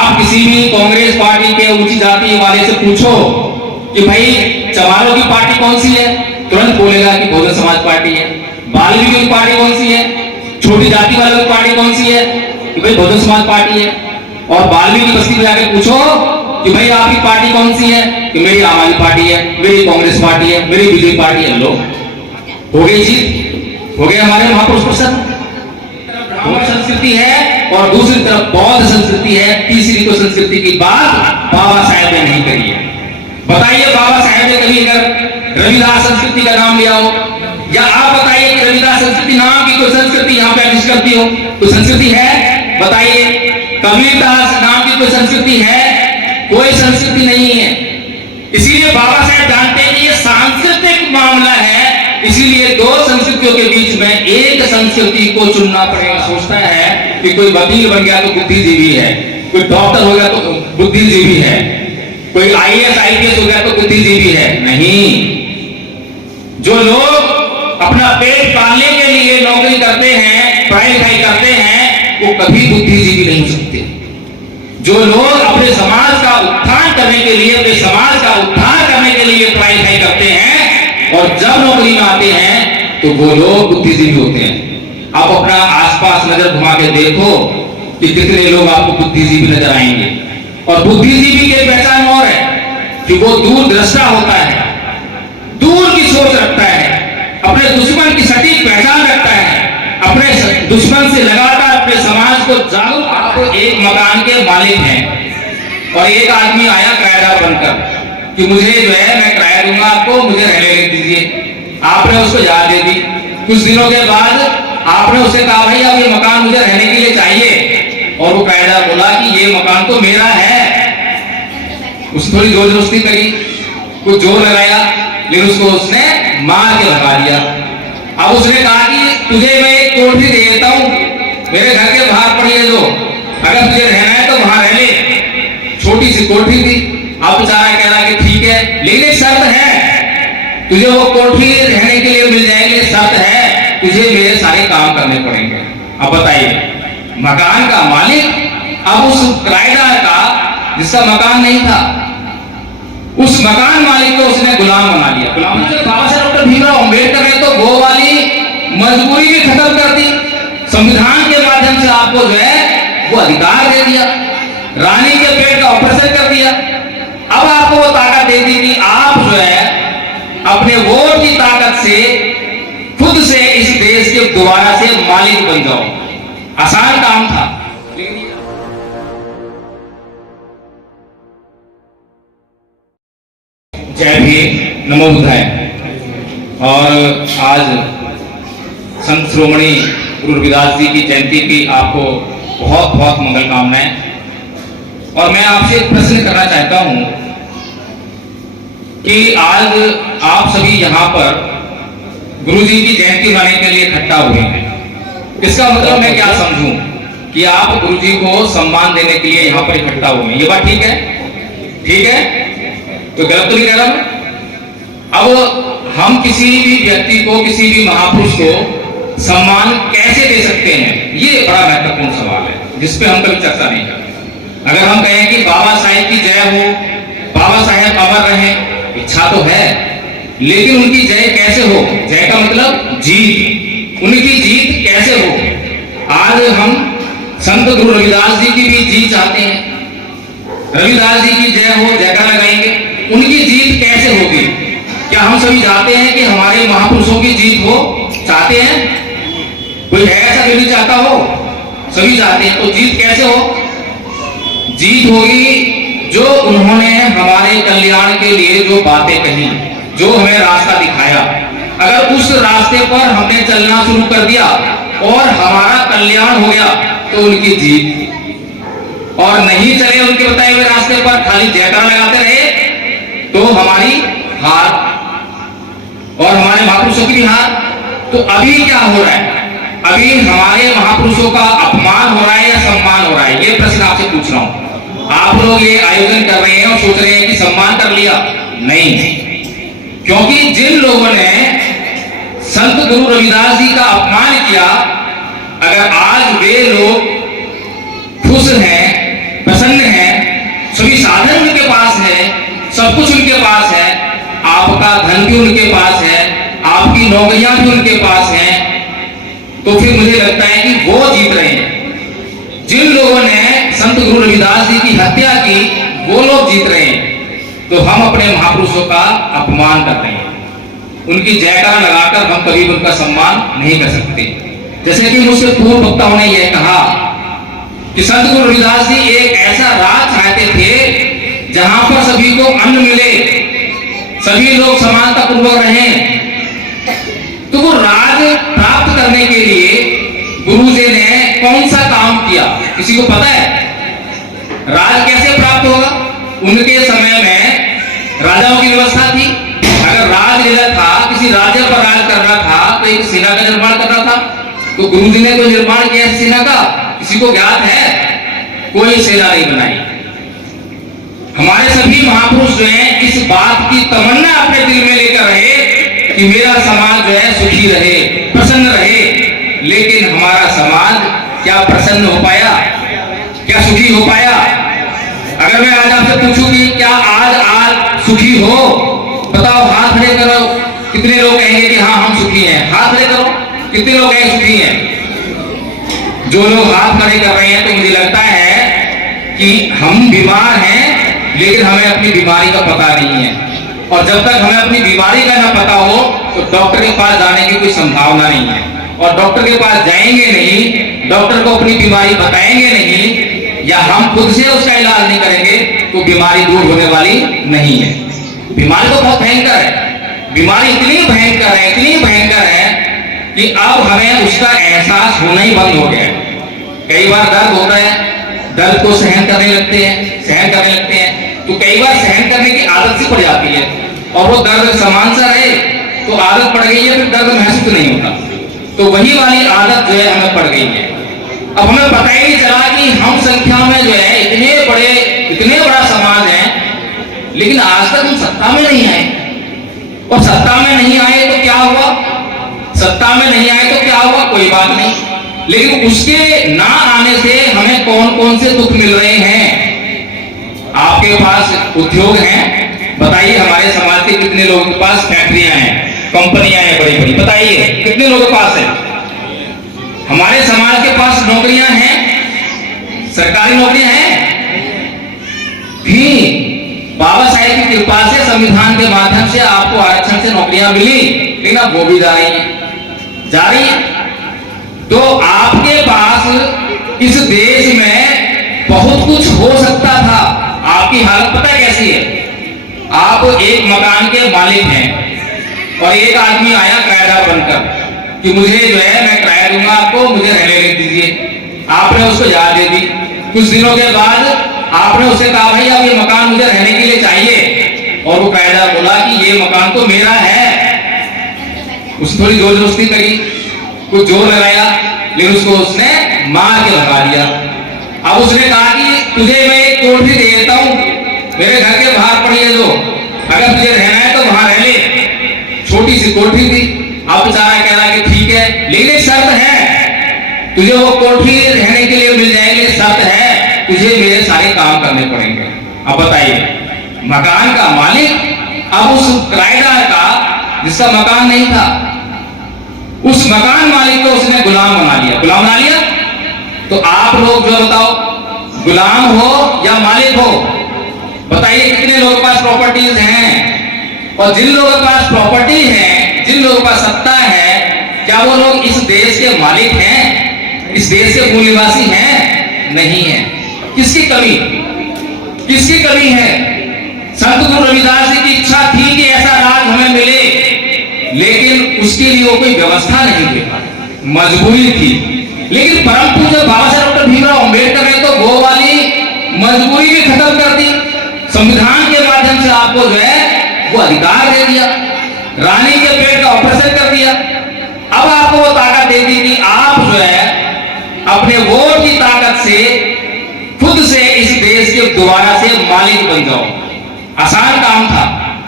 आप किसी भी कांग्रेस पार्टी के ऊंची जाति वाले से पूछो कि भाई चमारों की पार्टी कौन सी है, तुरंत बोलेगा कि बहुजन समाज पार्टी है। बाल्मीकि की पार्टी कौन सी है, छोटी जाति वालों की पार्टी कौन सी है, कि भाई बहुजन समाज पार्टी है। और बाल्मीकि बस्ती में जाकर पूछो कि भाई आपकी पार्टी कौन सी है, कि मेरी आम आदमी पार्टी है, मेरी कांग्रेस पार्टी है, मेरी बीजेपी पार्टी है। लो हो गई जीत, हो गए हमारे महापुरुष प्रसन्न। ब्राह्मण संस्कृति है और दूसरी तरफ बौद्ध संस्कृति है। तीसरी को संस्कृति की बात बाबा साहेब ने नहीं करी है। बताइए बाबा साहेब ने कभी अगर रविदास संस्कृति का नाम लिया हो, या आप बताइए कि रविदास संस्कृति नाम की कोई संस्कृति यहाँ पे एग्जिस्ट करती हो, कोई संस्कृति है? बताइए। कबीरदास नाम की कोई संस्कृति है? कोई संस्कृति नहीं है। इसीलिए बाबा साहेब जानते हैं कि ये सांस्कृतिक मामला है, इसीलिए दो संस्कृतियों के बीच में एक संस्कृति को चुनना पड़ेगा। सोचता है कि कोई वकील बन गया तो बुद्धिजीवी है, कोई डॉक्टर हो गया तो बुद्धिजीवी है, कोई आईएएस आईपीएस हो गया तो बुद्धिजीवी है। नहीं, जो लोग अपना पेट पालने के लिए नौकरी करते हैं, पढ़ाई लिखाई करते हैं, वो कभी बुद्धिजीवी नहीं हो सकते। जो लोग अपने समाज का उत्थान करने के लिए, अपने समाज का उद्धार करने के लिए पढ़ाई लिखाई करते हैं और जब नौकरी में आते हैं तो वो लोग बुद्धिजीवी होते हैं। आप अपना आसपास नजर घुमा के देखो कि कितने लोग आपको बुद्धिजीवी नजर आएंगे। और बुद्धिजीवी की पहचान और है कि वो दूरदृष्टा होता है, दूर की सोच रखता है, अपने दुश्मन की सटीक पहचान रखता है, अपने दुश्मन से लगातार अपने समाज को जागरूक। आप एक मकान के मालिक हैं और एक आदमी आया किराएदार बनकर कि मुझे जो है मैं किराया दूंगा आपको, मुझे रहने दीजिए। आपने उसको याद दे दी। कुछ दिनों के बाद आपने उसे कहा भाई अब ये मकान मुझे रहने के लिए चाहिए, और वो किराएदार बोला कि ये मकान तो मेरा है। उसने थोड़ी जोर जबरदस्ती करी, कुछ जोर लगाया, लेकिन उसको उसने मार के भगा दिया। अब उसने कहा कि तुझे मैं एक कोठरी दे देता हूं, मेरे घर के बाहर पड़ी है, जो अगर तुझे रहना है तो वहां रह ले। छोटी सी कोठरी थी। अब बेचारा कह रहा कि ठीक है, लेकिन एक शर्त है, तुझे वो कोठरी रहने के लिए मिल जाएगी, शर्त है तुझे मेरे सारे काम करने पड़ेंगे। अब बताइए, मकान का मालिक अब उस किराएदार का जिसका मकान नहीं था, उस मकान मालिक को उसने गुलाम बना लिया। गुलाम बाबा साहब डॉक्टर भीमराव अम्बेडकर ने तो वो वाली मजबूरी भी खत्म कर दी। संविधान के माध्यम से आपको जो है वो अधिकार दे दिया, रानी के पेट का ऑपरेशन कर दिया। अब आपको वो ताकत दे दी कि आप जो है अपने वोट की ताकत से खुद से इस देश के दोबारा से मालिक बन जाओ। आसान काम था। जय भीम, नमो बुद्धाय। और आज संत श्रोमणी गुरु रविदास जी की जयंती की आपको बहुत बहुत मंगल कामनाएं। और मैं आपसे एक प्रश्न करना चाहता हूं कि आज आप सभी यहाँ पर गुरु जी की जयंती मनाने के लिए इकट्ठा हुए हैं। इसका मतलब मैं क्या समझूं कि आप गुरु जी को सम्मान देने के लिए यहाँ पर इकट्ठा हुए हैं। ये बात ठीक है? ठीक है, तो गलत तो नहीं कह रहा मैं? अब हम किसी भी व्यक्ति को, किसी भी महापुरुष को सम्मान कैसे दे सकते हैं, ये बड़ा महत्वपूर्ण सवाल है जिस पे हम कभी चर्चा नहीं करते। अगर हम कहें कि बाबा साहेब की जय हो, बाबा साहेब अमर रहें, इच्छा तो है, लेकिन उनकी जय कैसे हो? जय का मतलब जीत, उनकी जीत कैसे हो? आज हम संत गुरु रविदास जी की भी जीत चाहते हैं। रविदास जी की जय हो, जयकार लगाएंगे। उनकी जीत कैसे होगी? क्या हम सभी चाहते हैं कि हमारे महापुरुषों की जीत हो? चाहते हैं? कोई है ऐसा जो नहीं चाहता हो? सभी चाहते हैं। तो जीत कैसे हो? जीत होगी जो उन्होंने हमारे कल्याण के लिए जो बातें कही, जो हमें रास्ता दिखाया, अगर उस रास्ते पर हमने चलना शुरू कर दिया और हमारा कल्याण हो गया तो उनकी जीत। और नहीं चले उनके बताए हुए रास्ते पर, खाली जयकार लगाते रहे तो हमारी हार और हमारे महापुरुषों की भी हार। तो अभी क्या हो रहा है? अभी हमारे महापुरुषों का अपमान हो रहा है या सम्मान हो रहा है? ये प्रश्न आपसे पूछ रहा हूं। आप लोग ये आयोजन कर रहे हैं और सोच रहे हैं कि सम्मान कर लिया, नहीं, क्योंकि जिन लोगों ने संत गुरु रविदास जी का अपमान किया, अगर आज वे लोग खुश हैं, प्रसन्न हैं सभी साधन उनके पास है, सब कुछ उनके पास है, आपका धन भी उनके पास है, आपकी नौकरियां भी उनके पास हैं, तो फिर मुझे लगता है कि वो जीत रहे हैं। जिन लोगों ने संत गुरु रविदास जी की हत्या की वो लोग जीत रहे हैं। तो हम अपने महापुरुषों का अपमान कर रहे हैं, उनकी जयकार लगाकर हम कभी उनका सम्मान नहीं कर सकते। जैसे कि मुझसे पूर्व वक्ताओं ने यह कहा कि संत गुरु रविदास जी एक ऐसा राज चाहते थे जहां पर सभी को अन्न मिले, सभी लोग समानता पूर्वक रहें। तो वो राज प्राप्त करने के लिए गुरु जी ने कौन सा काम किया, किसी को पता है? राज कैसे प्राप्त होगा? उनके समय में राजाओं की व्यवस्था थी। अगर राज लेना था, किसी राज्य पर राज करना था, तो एक सेना का निर्माण करना था। तो गुरु जी ने तो निर्माण किया सेना का, किसी को ज्ञात है? कोई सेना नहीं बनाई। हमारे सभी महापुरुष जो हैं इस बात की तमन्ना अपने दिल में लेकर रहे कि मेरा समाज जो है सुखी रहे, प्रसन्न रहे। लेकिन हमारा समाज क्या प्रसन्न हो पाया? क्या सुखी हो पाया? अगर मैं आज आपसे पूछूं कि क्या आज सुखी हो, बताओ, हाथ खड़े करो। कितने लोग कहेंगे कि हाँ हम सुखी हैं? हाथ खड़े करो, कितने लोग हैं सुखी हैं? जो लोग हाथ खड़े कर रहे हैं, तो मुझे लगता है कि हम बीमार हैं, लेकिन हमें अपनी बीमारी का पता नहीं है। और जब तक हमें अपनी बीमारी का ना पता हो तो डॉक्टर के पास जाने की कोई संभावना नहीं है। और डॉक्टर के पास जाएंगे नहीं, डॉक्टर को अपनी बीमारी बताएंगे नहीं, या हम खुद से उसका इलाज नहीं करेंगे, तो बीमारी दूर होने वाली नहीं है। बीमारी तो बहुत भयंकर है, बीमारी इतनी भयंकर है, इतनी भयंकर है कि अब हमें उसका एहसास होना ही बंद हो गया है। कई बार दर्द होता है, दर्द को सहन करने लगते हैं, तो कई बार सहन करने की आदत सी पड़ जाती है, और वो दर्द समान सा रहे तो आदत पड़ गई है, फिर दर्द महसूस नहीं होता। तो वही वाली आदत जो है हमें पड़ गई है। अब हमें पता ही नहीं चला कि हम संख्या में जो है इतने बड़ा समाज है, लेकिन आज तक हम सत्ता में नहीं आए। और सत्ता में नहीं आए तो क्या हुआ? सत्ता में नहीं आए तो क्या हुआ? कोई बात नहीं, लेकिन उसके ना आने से हमें कौन कौन से दुख मिल रहे हैं? आपके पास उद्योग हैं, बताइए हमारे समाज के कितने लोगों के पास फैक्ट्रियां हैं, कंपनियां हैं बड़ी बड़ी, बताइए कितने लोगों के पास है? हमारे समाज के पास नौकरियां हैं, सरकारी नौकरियां हैं भी। बाबा साहेब की कृपा से संविधान के माध्यम से आपको आरक्षण से नौकरियां मिली, लेकिन अब वो भी जा रही है। तो आपके पास इस देश में बहुत कुछ हो सकता था। आपकी हालत पता कैसी है? आप एक मकान के मालिक हैं और एक आदमी आया किराएदार बनकर कि मुझे जो है मैं किराया दूंगा आपको, मुझे रहने दीजिए। आपने उसको याद दे दी। कुछ दिनों के बाद आपने उसे कहा भाई अब ये मकान मुझे रहने के लिए चाहिए, और वो किराएदार बोला कि ये मकान तो मेरा है। उसने थोड़ी जोर जबरदस्ती करी, कुछ जोर लगाया, लेकिन उसको उसने मार के भगा दिया। अब उसने कहा कि तुझे मैं एक कोठरी दे देता हूं, मेरे घर के बाहर पड़ी है, जो अगर तुझे रहना है तो वहां रह ले। छोटी सी कोठरी थी। अब बेचारा कह रहा है कि ठीक है, लेकिन एक शर्त है, तुझे वो कोठरी रहने के लिए मिल जाएगी, शर्त है तुझे मेरे सारे काम करने पड़ेंगे। अब बताइए, मकान का मालिक अब उस किराएदार का, जिसका मकान नहीं था, उस मकान मालिक को उसने गुलाम बना लिया। गुलाम बना लिया तो आप लोग जो बताओ, गुलाम हो या मालिक हो? बताइए कितने लोगों के पास प्रॉपर्टीज हैं? और जिन लोगों के पास प्रॉपर्टी है, जिन लोगों के पास सत्ता है, क्या वो लोग इस देश के मालिक हैं? इस देश के मूल निवासी हैं? नहीं है। किसकी कमी? किसकी कमी है? संत गुरु रविदास जी की इच्छा थी कि ऐसा राज हमें मिले, लेकिन उसके लिए वो कोई व्यवस्था नहीं दे पाए, मजबूरी थी। लेकिन परम पूज्य बाबा साहेब डॉक्टर भीमराव अंबेडकर ने तो वो वाली मजबूरी भी खत्म कर दी। संविधान के माध्यम से आपको जो है वो अधिकार दे दिया, रानी के पेट का ऑपरेशन कर दिया। अब आपको वो ताकत दे दी कि आप जो है अपने वोट की ताकत से खुद से इस देश के दोबारा से मालिक बन जाओ। आसान काम था,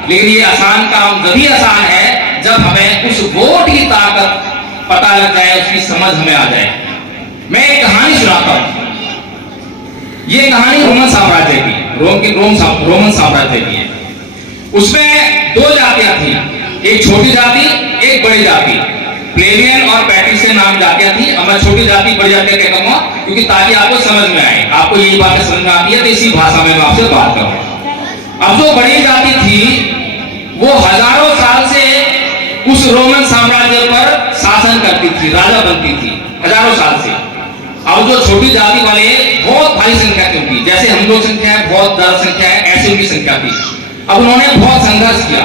लेकिन ये आसान काम तभी आसान है जब हमें उस वोट की ताकत पता लग जाए, उसकी समझ हमें आ जाए। मैं एक कहानी सुनाता हूं। ये कहानी रोमन साम्राज्य की। रोमन साम्राज्य की है। उसमें दो जातियां थी, एक छोटी जाति, एक बड़ी जाति, प्लेबियन और पैट्रिशियन नाम जातियां थी। अब मैं छोटी जाति बड़ी जाति कहता हूँ क्योंकि ताकि आपको समझ में आए, आपको यही बातें समझ में आती है तो इसी भाषा में मैं आपसे बात करूँ। अब जो बड़ी जाति थी वो हजारों साल से उस रोमन साम्राज्य पर शासन करती थी, राजा बनती थी हजारों साल से। अब जो छोटी जाति वाले बहुत भारी संख्या थी उनकी, जैसे हम लोग संख्या है बहुत ज्यादा संख्या है, ऐसे उनकी संख्या थी। अब उन्होंने बहुत संघर्ष किया,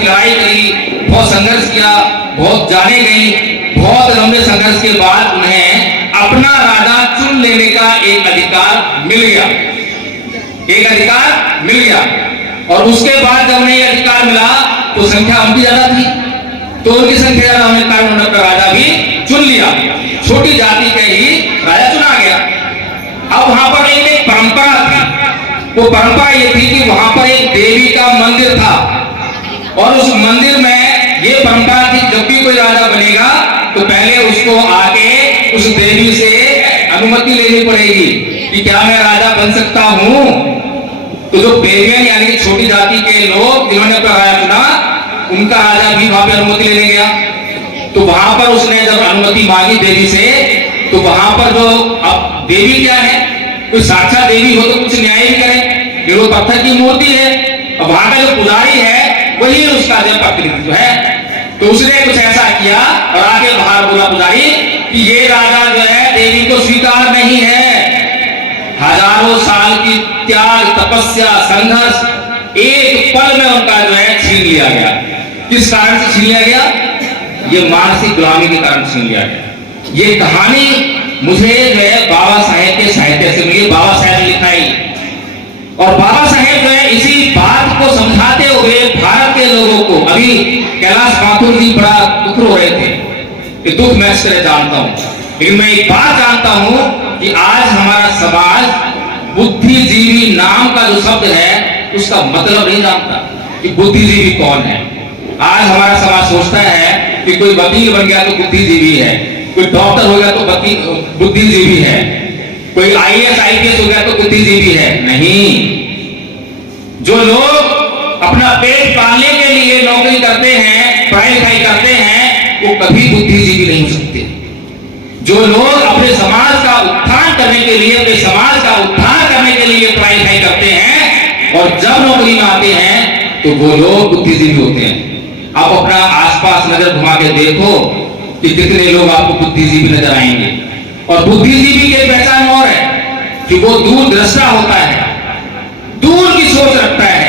लड़ाई करी, बहुत संघर्ष किया, बहुत जाने गई। बहुत लंबे संघर्ष के बाद उन्हें अपना राजा चुन लेने का एक अधिकार मिल गया। और उसके बाद जब उन्हें अधिकार मिला तो संख्या उनकी ज्यादा थी, तो उनकी संख्या ज्यादा होने के कारण उन्होंने अपना राजा भी चुन लिया। छोटी जाति का ही राजा चुना गया। अब वहां पर एक परंपरा थी, वो परंपरा ये थी कि वहां पर एक देवी का मंदिर था और उस मंदिर में ये परंपरा थी जब भी कोई राजा बनेगा तो पहले उसको आके उस देवी से अनुमति लेनी पड़ेगी कि क्या मैं राजा बन सकता हूं। तो जो प्लेबियन यानी कि छोटी जाति के लोग जिन्होंने अपना राजा चुना, उनका राजा भी वहां पे अनुमति लेने गया। तो वहां पर उसने जब अनुमति मांगी देवी से, तो वहां पर जो अब देवी क्या है, कोई साक्षात देवी हो तो कुछ न्याय भी करे, ये वो पत्थर की मूर्ति है। अब वहां का जो पुजारी है वही उसका जब प्रतिनिधित्व है। तो उसने कुछ ऐसा किया और आगे बाहर बोला पुजारी कि ये राजा जो है देवी को स्वीकार नहीं है। हजारों साल की त्याग, तपस्या, संघर्ष एक पल में उनका जो है छीन लिया गया। किस कारण से छीन लिया गया? ये मानसिक गुलामी के कारण छीन लिया गया। ये कहानी मुझे जो है बाबा साहेब के साहित्य से मिली, बाबा साहेब ने लिखाई। और बाबा साहेब जो है इसी बात को समझाते हुए भारत के लोगों को, अभी कैलाश माथुर जी बड़ा दुख रो रहे थे, कि दुख मैं इस तरह जानता हूं, लेकिन मैं एक बात जानता हूं कि आज हमारा समाज बुद्धिजीवी नाम का जो शब्द है उसका मतलब नहीं जानता कि बुद्धिजीवी कौन है। आज हमारा समाज सोचता है कि कोई वकील बन गया तो बुद्धिजीवी है, कोई डॉक्टर हो गया तो बुद्धिजीवी है, कोई आईएएस आईपीएस हो गया तो बुद्धिजीवी है। नहीं, जो लोग अपना पेट पालने के लिए नौकरी करते हैं, पढ़ाई लिखाई करते हैं, वो कभी बुद्धिजीवी नहीं हो सकते। जो लोग अपने समाज का उत्थान करने के लिए, अपने समाज का उद्धार करने के लिए पढ़ाई लिखाई करते हैं और जब नौकरी में आते हैं तो वो लोग बुद्धिजीवी होते हैं। आप अपना आसपास नजर घुमा के देखो कि कितने लोग आपको बुद्धिजीवी नजर आएंगे। और बुद्धिजीवी की पहचान और है कि वो दूरदृष्टा होता है, दूर की सोच रखता है,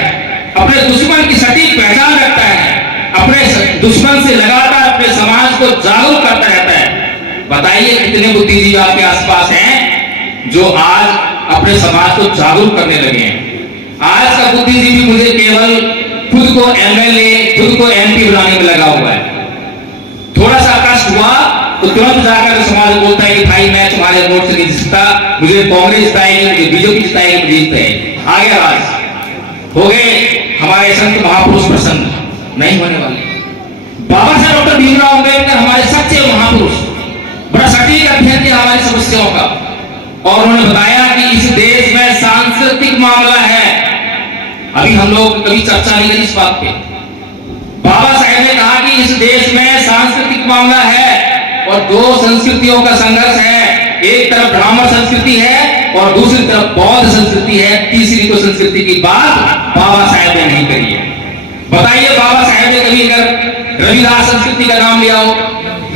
अपने दुश्मन की सटीक पहचान रखता है, अपने दुश्मन से लगातार अपने समाज को जागरूक करता रहता है। बताइए कितने बुद्धिजीवी आपके आसपास हैं जो आज अपने समाज को जागरूक करने लगे हैं। आज का बुद्धिजीवी मुझे केवल खुद को एमएलए, खुद को एमपी बनाने में लगा हुआ है। थोड़ा सा कष्ट हुआ तो तुरंत जाकर समाज बोलता है कि भाई मैं तुम्हारे वोट से नहीं जीतता, मुझे कांग्रेस जिताएगी, मुझे बीजेपी जिताएगी, मुझे जीतते। आ गया राज, हो गए हमारे संत महापुरुष प्रसन्न, नहीं होने वाले। बाबा साहब डॉक्टर भीमराव अम्बेडकर हमारे सच्चे महापुरुष, बड़ा सटीक अध्ययन किया हमारी समस्याओं का, और उन्होंने बताया कि इस देश में सांस्कृतिक मामला है। अभी हम लोग कभी चर्चा नहीं करी इस बात पे। बाबा साहेब ने कहा कि इस देश में सांस्कृतिक मामला है और दो संस्कृतियों का संघर्ष है। एक तरफ ब्राह्मण संस्कृति है और दूसरी तरफ बौद्ध संस्कृति है। तीसरी को संस्कृति की बात बाबा साहेब ने नहीं करी है। बताइए बाबा साहेब ने कभी अगर रविदास संस्कृति का नाम लिया हो,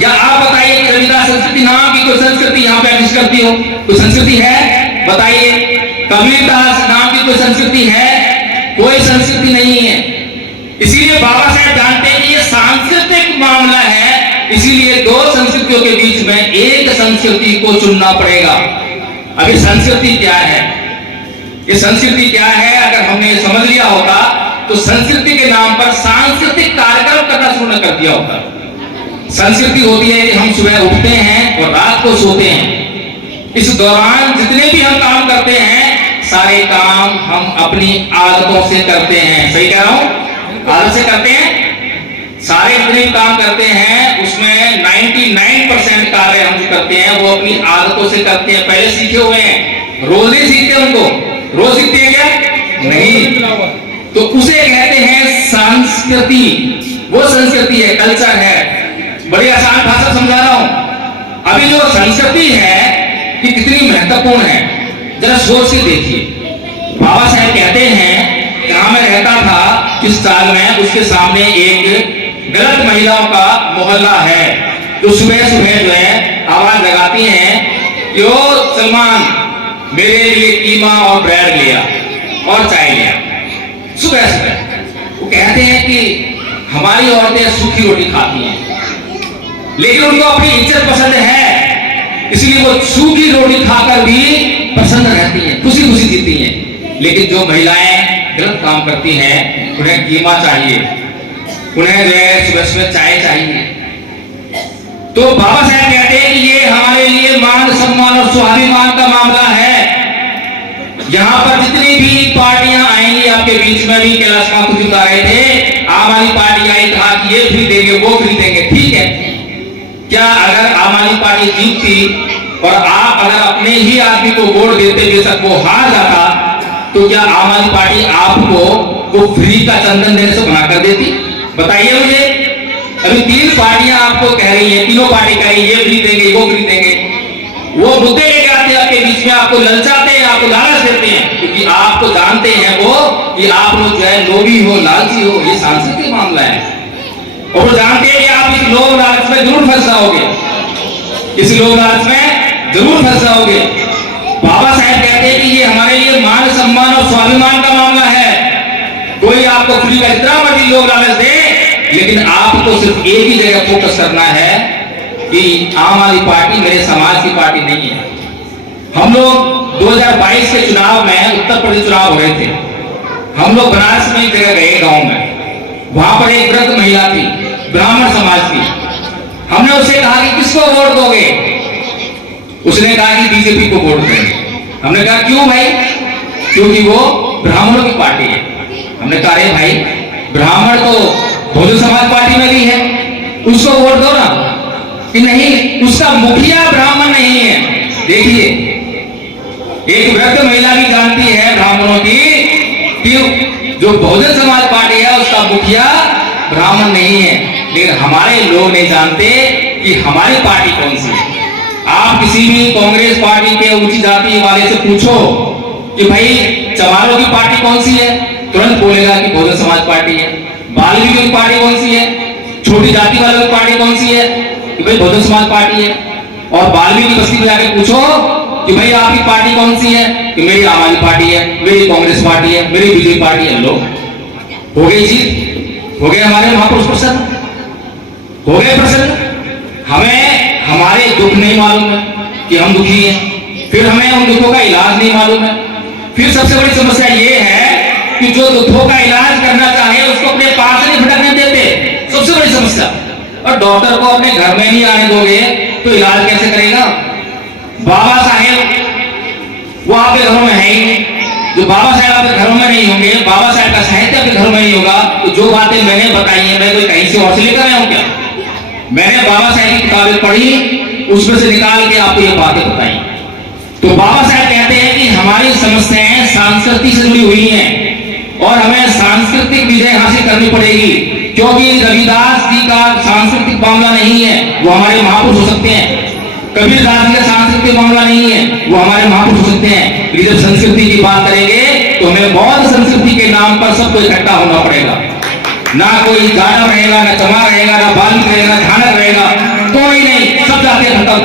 या आप बताइए कि रविदास संस्कृति नाम की कोई संस्कृति यहाँ पे एग्जिस्ट करती हो? कोई संस्कृति है? बताइए। कबीरदास नाम की कोई संस्कृति है? कोई संस्कृति नहीं है। इसीलिए बाबा साहेब जानते हैं कि ये सांस्कृतिक मामला है, इसीलिए दो संस्कृतियों के बीच में एक संस्कृति को चुनना पड़ेगा। अभी संस्कृति क्या है, ये संस्कृति क्या है, अगर हमने समझ लिया होता तो संस्कृति के नाम पर सांस्कृतिक कार्यक्रम करना शुरू न कर दिया होता। संस्कृति होती है कि हम सुबह उठते हैं और रात को सोते हैं। इस दौरान जितने भी हम काम करते हैं सारे काम हम अपनी आदतों से करते हैं। सही कह रहा हूं? आदत से करते हैं। सारे जितने काम करते हैं उसमें 99% कार्य हम जो करते हैं वो अपनी आदतों से करते हैं। पहले सीखे हुए हैं, रोज नहीं सीखते उनको। रोज दिखती है क्या? नहीं। तो उसे कहते हैं संस्कृति। वो संस्कृति है, कल्चर है। बड़ी आसान भाषा समझा रहा हूं। अभी जो संस्कृति है कि कितनी महत्वपूर्ण है, जरा सोच के देखिए। बाबा साहेब कहते हैं जहां मैं रहता था इस साल में, उसके सामने एक गलत महिलाओं का मोहल्ला है, जो सुबह सुबह जो है आवाज लगाती हैं, यो सलमान मेरे लिए कीमा और ब्रेड लिया और चाय लिया। सुबह सुबह वो कहते हैं कि हमारी औरतें सूखी रोटी खाती हैं, लेकिन उनको अपनी इज्जत पसंद है, इसलिए वो सूखी रोटी खाकर भी प्रसन्न रहती हैं, खुशी खुशी जीती हैं। लेकिन जो महिलाएं गलत काम करती हैं, उन्हें कीमा चाहिए, उन्हें जो है सुबह सुबह चाय चाहिए। तो बाबा साहब कहते हैं कि ये हमारे लिए मान सम्मान और स्वाभिमान का मामला है। यहाँ पर जितनी भी पार्टियां आएंगी, आपके बीच में भी कैलाश मां कुछ बता रहे थे, आम आदमी पार्टी आई, कहा कि ये फ्री देंगे, वो फ्री देंगे, ठीक है। क्या अगर आम आदमी पार्टी जीतती और आप अगर अपने ही आदमी को वोट देते, बेशक वो हार जाता, तो क्या आम आदमी पार्टी आपको वो फ्री का चंदन देने से मना कर देती? बताइए मुझे। अभी 3 पार्टियां आपको कह रही हैं, तीनों पार्टी कह रही है ये फ्री देंगे, वो फ्री देंगे। वो मुद्दे लेके आते हैं आपके बीच में, आपको ललचाते हैं, आपको लालच देते हैं, क्योंकि आपको जानते हैं वो कि आप लोग जो है लोभी हो, लालची हो। ये सांस्कृतिक मामला है, और वो जानते हैं कि आप इस लोभ लालच में जरूर फंस जाओगे, इस लोभ लालच में जरूर फंस जाओगे। बाबा साहेब कहते हैं कि ये हमारे लिए मान सम्मान और स्वाभिमान का मामला है। कोई आपको फ्री का जितना मर्जी लोभ लालच दे, लेकिन आपको सिर्फ एक ही जगह फोकस करना है कि आम आदमी पार्टी मेरे समाज की पार्टी नहीं है। हम लोग 2022 के चुनाव में, उत्तर प्रदेश चुनाव हो रहे थे, हम लोग बनारस में एक जगह गए, गांव में। वहां पर एक वृद्ध महिला थी, ब्राह्मण समाज की। हमने उससे कहा कि किसको वोट दोगे? उसने कहा कि बीजेपी को वोट देंगे। हमने कहा क्यों भाई? क्योंकि वो ब्राह्मणों की पार्टी है। हमने कहा अरे भाई, ब्राह्मण तो बहुजन समाज पार्टी में भी है, उसको वोट दो ना। कि नहीं, उसका मुखिया ब्राह्मण नहीं है। देखिए, एक वृद्ध महिला भी जानती है ब्राह्मणों की कि जो बहुजन समाज पार्टी है उसका मुखिया ब्राह्मण नहीं है। लेकिन हमारे लोग नहीं जानते कि हमारी पार्टी कौन सी है। आप किसी भी कांग्रेस पार्टी के ऊंची जाति वाले से पूछो कि भाई चमारों की पार्टी कौन सी है, तुरंत बोलेगा कि बहुजन समाज पार्टी है। बाल्मीकि की पार्टी कौन सी है, छोटी जाति वालों की पार्टी कौन सी है, कि भाई बहुजन समाज पार्टी है। और बाल्मीकि बस्ती में जाके पूछो कि भाई आपकी पार्टी कौन सी है, कि मेरी आम आदमी पार्टी है, मेरी कांग्रेस पार्टी है, मेरी बीजेपी पार्टी है। लोग हो गई जीत, हो गए हमारे महापुरुष प्रसन्न, हो गए प्रसन्न। हमें हमारे दुख नहीं मालूम है कि हम दुखी हैं, फिर हमें उन दुखों का इलाज नहीं मालूम है। फिर सबसे बड़ी समस्या ये है कि जो दुखों का इलाज करना चाहे उसको अपने पास नहीं भटकने देते, सबसे बड़ी समस्या। और डॉक्टर को अपने घर में नहीं आने दोगे तो इलाज कैसे करेगा? बाबा साहेब वो आपके घरों में है ही नहीं। जो बाबा साहेब आपके घरों में नहीं होंगे, बाबा साहेब का साहित्य आपके घरों में नहीं होगा, तो जो बातें मैंने बताई हैं, मैं कोई कहीं से और से लेकर आया हूं क्या? मैंने बाबा साहेब की किताबें पढ़ी, उसमें से निकाल के आपको ये बातें बताई। तो बाबा साहेब कहते हैं कि हमारी समस्याएं संस्कृति से जुड़ी हुई हैं और हमें सांस्कृतिक विजय हासिल करनी पड़ेगी, क्योंकि रविदास जी का सांस्कृतिक मामला नहीं है, वो हमारे महापुरुष हो सकते हैं। कबीरदास जी का सांस्कृतिक मामला नहीं है, वो हमारे महापुरुष हो सकते हैं। लेकिन जब संस्कृति की बात करेंगे तो हमें बौद्ध संस्कृति के नाम पर सबको इकट्ठा होना पड़ेगा। ना कोई जाटव रहेगा, ना चमार रहेगा, ना बाल्मीकि रहेगा, ना झानक रहेगा, कोई नहीं, सब जाते खत्म,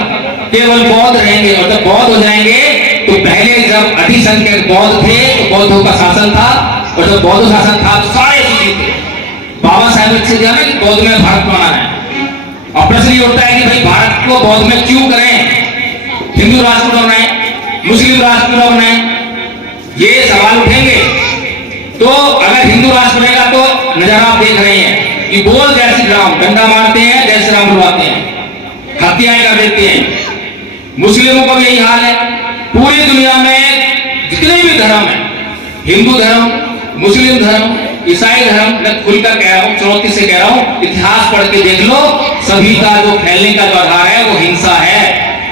केवल बौद्ध रहेंगे। और जब बौद्ध हो जाएंगे तो पहले जब अतिसंख्यक बौद्ध थे तो बौद्धों का शासन था, और जब बौद्ध शासन था तो सारे सूची थे। बाबा साहेब ने दिया ना कि बौद्ध में भारत बनाना है। और प्रश्न ये उठता है कि भाई भारत को बौद्ध में क्यों करें, हिंदू राष्ट्र क्यों बनाए, मुस्लिम राष्ट्र क्यों बनाए, ये सवाल उठेंगे। तो अगर हिंदू राष्ट्र बनेगा तो नजारा आप देख रहे हैं कि बोल जय श्री राम, डंडा मारते हैं, जय श्री राम बुलवाते हैं, हत्याएं कर देते हैं। मुस्लिमों का भी यही हाल है। पूरी दुनिया में जितने भी धर्म है, हिंदू धर्म, मुस्लिम धर्म, ईसाई धर्म, मैं खुलकर कह रहा हूं, चुनौती से कह रहा हूं, इतिहास पढ़ के देख लो, सभी का जो फैलने का जो आधार है वो हिंसा है।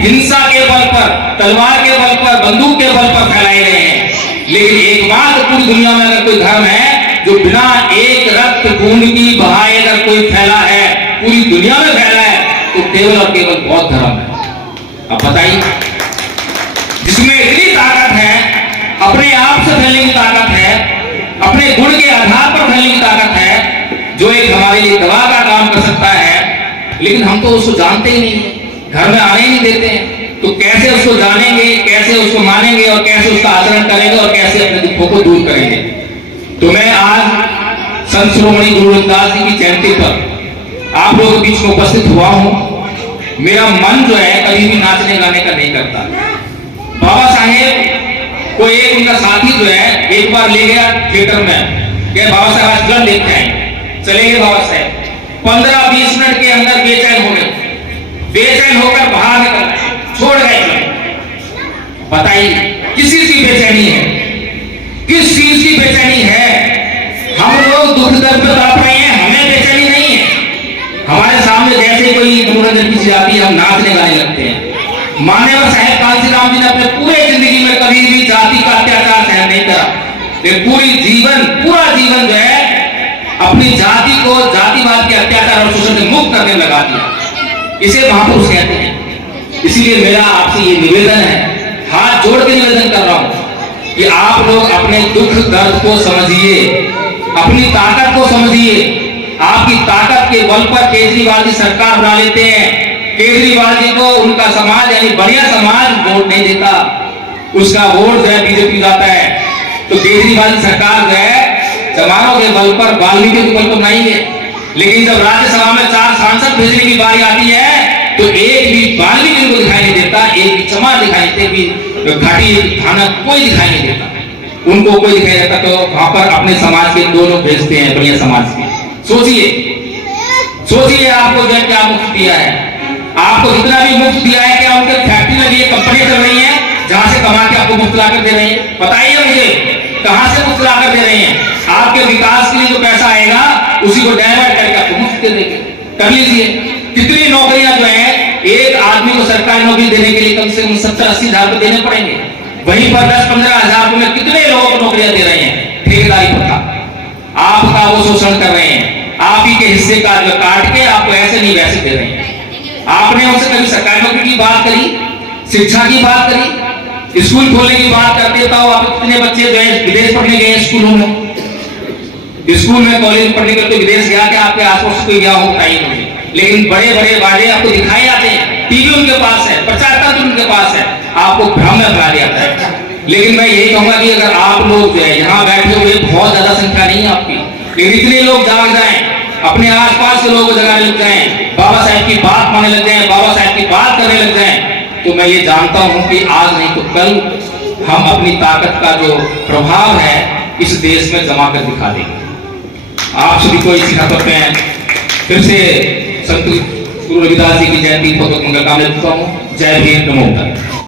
हिंसा के बल पर, तलवार के बल पर, बंदूक के बल पर फैलाए गए हैं। लेकिन एकमात्र पूरी दुनिया में अगर कोई धर्म है जो बिना एक रक्त बूंद की बहाए अगर कोई फैला है, पूरी दुनिया में फैला है, तो केवल और केवल बौद्ध धर्म है। अब बताइए, जिसमें इतनी ताकत है, अपने आप से फैलने की ताकत है, अपने गुण के आधार पर फैलने की ताकत है, जो एक हमारे लिए दवा का काम कर सकता है, लेकिन हम तो उसको जानते ही नहीं है, घर में आने ही नहीं देते हैं। तो कैसे उसको जानेंगे, कैसे उसको मानेंगे और कैसे उसका आचरण करेंगे और कैसे अपने दुखों को दूर करेंगे। तो मैं आज संत शिरोमणि गुरु रविदास जी की जयंती पर आप लोगों के बीच में उपस्थित हुआ हूं। मेरा मन जो है कभी भी नाचने गाने का नहीं करता। बाबा साहेब को एक उनका साथी जो है एक बार ले गया थिएटर में, कहे बाबा साहब आज फिल्म देखते हैं। चले गए बाबा साहब, 15-20 मिनट के अंदर बेचैन हो गए, बेचैन होकर बाहर निकल छोड़ गए। बताइए किस चीज की बेचैनी है, किस चीज की बेचैनी है? हम लोग दुख दर्द में तड़प रहे हैं, हमें बेचैनी नहीं है। हमारे सामने जैसे कोई मनोरंजन की चीज आती है हम नाचने गाने लगते हैं। मान्यवर साहेब कांसी राम जी ने अपने पूरे जिंदगी में कभी भी जाति का अत्याचार सहन नहीं करा, लेकिन पूरा जीवन जो है अपनी जाति को जातिवाद के अत्याचार और शोषण से मुक्त करने लगा दिया। इसे महापुरुष कहते हैं। इसलिए मेरा आपसे ये निवेदन है, हाथ जोड़ के निवेदन कर रहा हूं कि आप लोग अपने दुख दर्द को समझिए, अपनी ताकत को समझिए। आपकी ताकत के बल पर केजरीवाल जी सरकार बना लेते हैं। केजरीवाल जी को उनका समाज यानी बढ़िया समाज वोट नहीं देता, उसका वोट जो है बीजेपी जाता है। तो केजरीवाल जी सरकार जो है जवानों के बल पर, वाल्मीकि के बल पर नहीं है। लेकिन जब राज्यसभा में 4 सांसद भेजने की बारी आती है तो एक भी वाल्मीकि को दिखाई नहीं देता, एक भी चमार दिखाई देते, भी घाटी थाना कोई दिखाई नहीं देता, उनको कोई दिखाई देता। तो वहां पर अपने समाज के 2 लोग भेजते हैं, बढ़िया समाज के। सोचिए आपको जो क्या मुफ्त दिया है, आपको जितना भी मुफ्त दिया है, क्या उनके फैक्ट्री लगी है, कंपनी चल रही है जहां से कमा के आपको मुफ्त ला कर दे रहे हैं? बताइए मुझे, कहां से मुफ्त ला कर दे रहे हैं? आपके विकास के लिए जो पैसा आएगा उसी को डाइवर्ट करके आपको मुफ्त दे देंगे। कर लीजिए। कितनी नौकरियां जो है एक आदमी को सरकारी नौकरी देने के लिए कम से कम 70-80 हजार रुपए देने पड़ेंगे, वहीं पर 10-15 हजार रुपए में कितने लोगों को नौकरियां दे रहे हैं? ठेकेदारी प्रथा, आपका वो शोषण कर रहे हैं, आप ही के हिस्से का जो काट के आपको ऐसे नहीं वैसे दे रहे हैं। आपने उनसे कभी सरकारी नौकरी की बात करी, शिक्षा की बात करी, स्कूल खोलने की बात करते हो? आप कितने बच्चे जो है विदेश पढ़ने गए स्कूलों में, स्कूल में कॉलेज पढ़ने के लिए विदेश गया, क्या आपके आसपास कोई गया हो? बताइए मुझे। लेकिन बड़े बड़े वादे आपको दिखाए जाते हैं, टीवी उनके पास है, प्रचार तंत्र उनके पास है, आपको भ्रम में फैला दिया है। लेकिन मैं यही कहूंगा कि अगर आप लोग जो है यहाँ बैठे हुए, बहुत ज्यादा संख्या नहीं है आपकी, लेकिन इतने लोग जाग जाएं, अपने आसपास के लोगों को जगाने लग जाएं, बाबा साहेब की बात मानने लग जाएं, बाबा साहेब की बात करने लग जाएं, तो मैं ये जानता हूं कि आज नहीं तो कल हम अपनी ताकत का जो प्रभाव है इस देश में जमा कर दिखा देंगे। आप सभी को इसी खबर में फिर से संत गुरु रविदास जी की जयंती बहुत मंगल कामना देता हूँ। जय भीम, नमो बुद्धाय।